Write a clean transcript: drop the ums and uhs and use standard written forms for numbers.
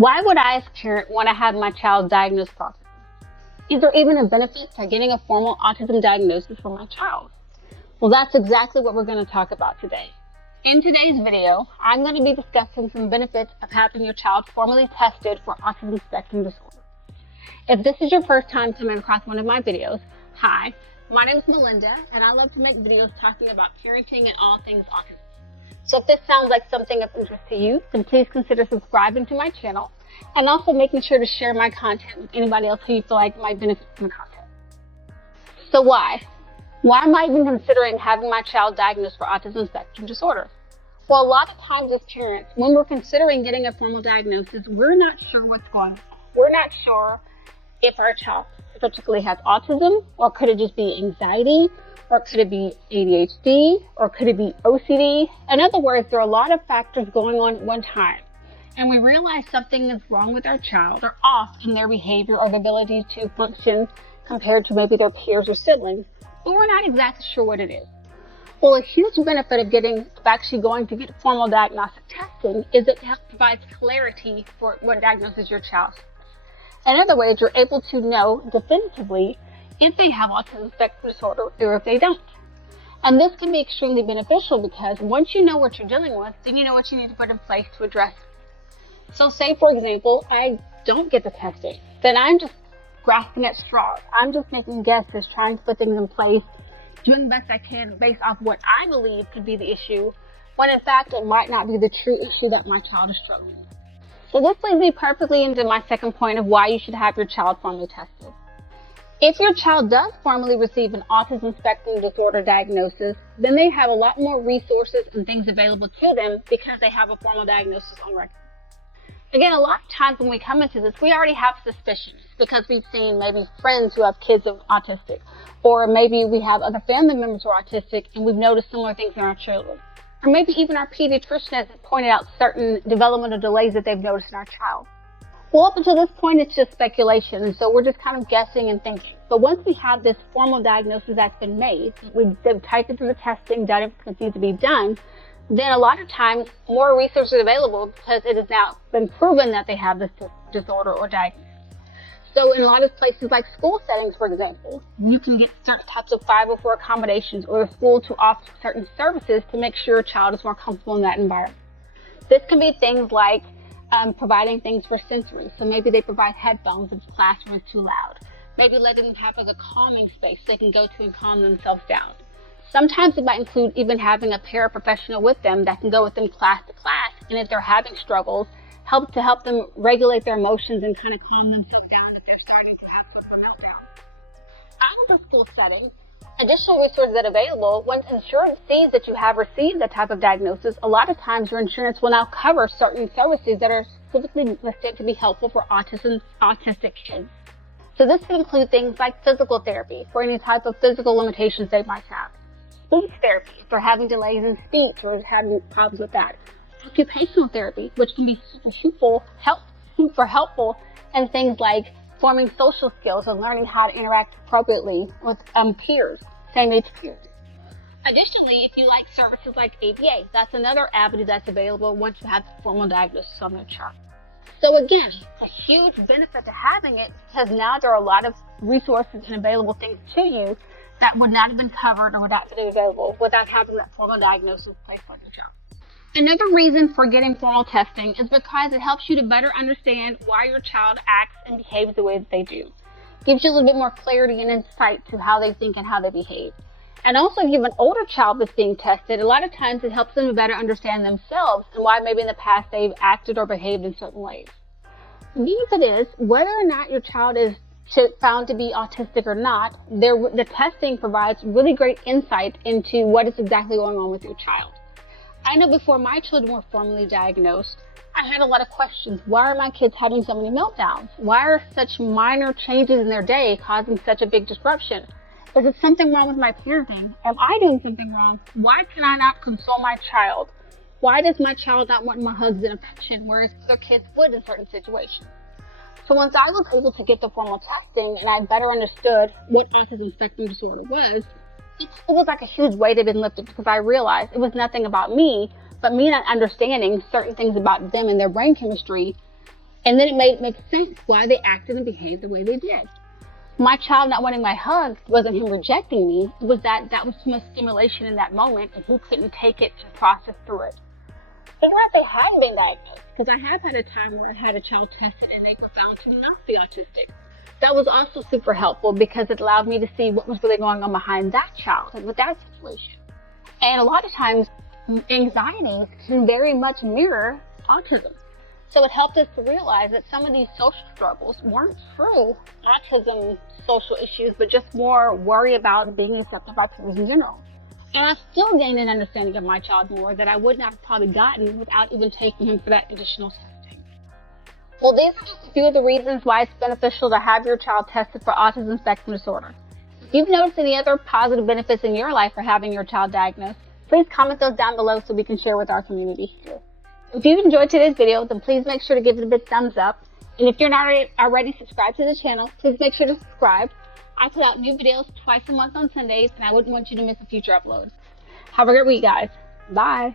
Why would I as a parent want to have my child diagnosed with autism? Is there even a benefit to getting a formal autism diagnosis for my child? Well, that's exactly what we're going to talk about today. In today's video, I'm going to be discussing some benefits of having your child formally tested for autism spectrum disorder. If this is your first time coming across one of my videos, hi, my name is Melinda, and I love to make videos talking about parenting and all things autism. So if this sounds like something of interest to you, then please consider subscribing to my channel and also making sure to share my content with anybody else who you feel like might benefit from the content. So why? Why am I even considering having my child diagnosed for autism spectrum disorder? Well, a lot of times as parents, when we're considering getting a formal diagnosis, we're not sure what's going on. We're not sure if our child particularly has autism, or could it just be anxiety, or could it be ADHD, or could it be OCD? In other words, there are a lot of factors going on at one time, and we realize something is wrong with our child or off in their behavior or the ability to function compared to maybe their peers or siblings, but we're not exactly sure what it is. Well, a huge benefit of actually going to get formal diagnostic testing is it provides clarity for what diagnosis your child has. In other words, you're able to know definitively if they have autism spectrum disorder or if they don't. And this can be extremely beneficial because once you know what you're dealing with, then you know what you need to put in place to address it. So say, for example, I don't get the testing, then I'm just grasping at straws. I'm just making guesses, trying to put things in place, doing the best I can based off what I believe could be the issue, when in fact it might not be the true issue that my child is struggling with. So this leads me perfectly into my second point of why you should have your child formally tested. If your child does formally receive an autism spectrum disorder diagnosis, then they have a lot more resources and things available to them because they have a formal diagnosis on record. Again, a lot of times when we come into this, we already have suspicions because we've seen maybe friends who have kids who are autistic, or maybe we have other family members who are autistic and we've noticed similar things in our children. Or maybe even our pediatrician has pointed out certain developmental delays that they've noticed in our child. Well, up until this point, it's just speculation, and so we're just kind of guessing and thinking. But once we have this formal diagnosis that's been made, they've typed it through the testing, done everything that needs to be done, then a lot of times more resources are available because it has now been proven that they have this disorder or diagnosis. So in a lot of places like school settings, for example, you can get certain types of 504 accommodations or the school to offer certain services to make sure a child is more comfortable in that environment. This can be things like providing things for sensory. So maybe they provide headphones if the classroom is too loud. Maybe letting them have a calming space they can go to and calm themselves down. Sometimes it might include even having a paraprofessional with them that can go with them class to class, and if they're having struggles, help them regulate their emotions and kind of calm themselves down if they're starting to have some meltdown. Out of the school setting, additional resources that are available, once insurance sees that you have received that type of diagnosis, a lot of times your insurance will now cover certain services that are specifically listed to be helpful for autistic kids. So this can include things like physical therapy for any type of physical limitations they might have. Speech therapy if they're having delays in speech or having problems with that. Occupational therapy, which can be super helpful in things like forming social skills and learning how to interact appropriately with peers, same-age peers. Additionally, if you like services like ABA, that's another avenue that's available once you have the formal diagnosis on their child. So again, a huge benefit to having it because now there are a lot of resources and available things to you that would not have been covered or would not have been available without having that formal diagnosis placed on your child. Another reason for getting formal testing is because it helps you to better understand why your child acts and behaves the way that they do. Gives you a little bit more clarity and insight to how they think and how they behave. And also, if you have an older child that's being tested, a lot of times it helps them to better understand themselves and why maybe in the past they've acted or behaved in certain ways. The means it is, whether or not your child is found to be autistic or not, the testing provides really great insight into what is exactly going on with your child. I know before my children were formally diagnosed, I had a lot of questions. Why are my kids having so many meltdowns? Why are such minor changes in their day causing such a big disruption? Is it something wrong with my parenting? Am I doing something wrong? Why can I not console my child? Why does my child not want my hugs and affection, whereas other kids would in certain situations? So once I was able to get the formal testing and I better understood what autism spectrum disorder was, it was like a huge weight had been lifted because I realized it was nothing about me, but me not understanding certain things about them and their brain chemistry And then it made make sense why they acted and behaved the way they did. My child not wanting my hug wasn't him rejecting me. It was that was too much stimulation in that moment, and he couldn't take it and process through it. It's not they hadn't been diagnosed, because I have had a time where I had a child tested and they were found to not be autistic. That was also super helpful because it allowed me to see what was really going on behind that child and with that situation. And a lot of times, anxieties can very much mirror autism. So it helped us to realize that some of these social struggles weren't true autism social issues, but just more worry about being accepted by peers in general. And I still gained an understanding of my child more that I would not have probably gotten without even taking him for that additional testing. Well, these are just a few of the reasons why it's beneficial to have your child tested for autism spectrum disorder. If you've noticed any other positive benefits in your life for having your child diagnosed, please comment those down below so we can share with our community here. If you've enjoyed today's video, then please make sure to give it a big thumbs up. And if you're not already subscribed to the channel, please make sure to subscribe. I put out new videos twice a month on Sundays, and I wouldn't want you to miss a future upload. Have a great week, guys. Bye.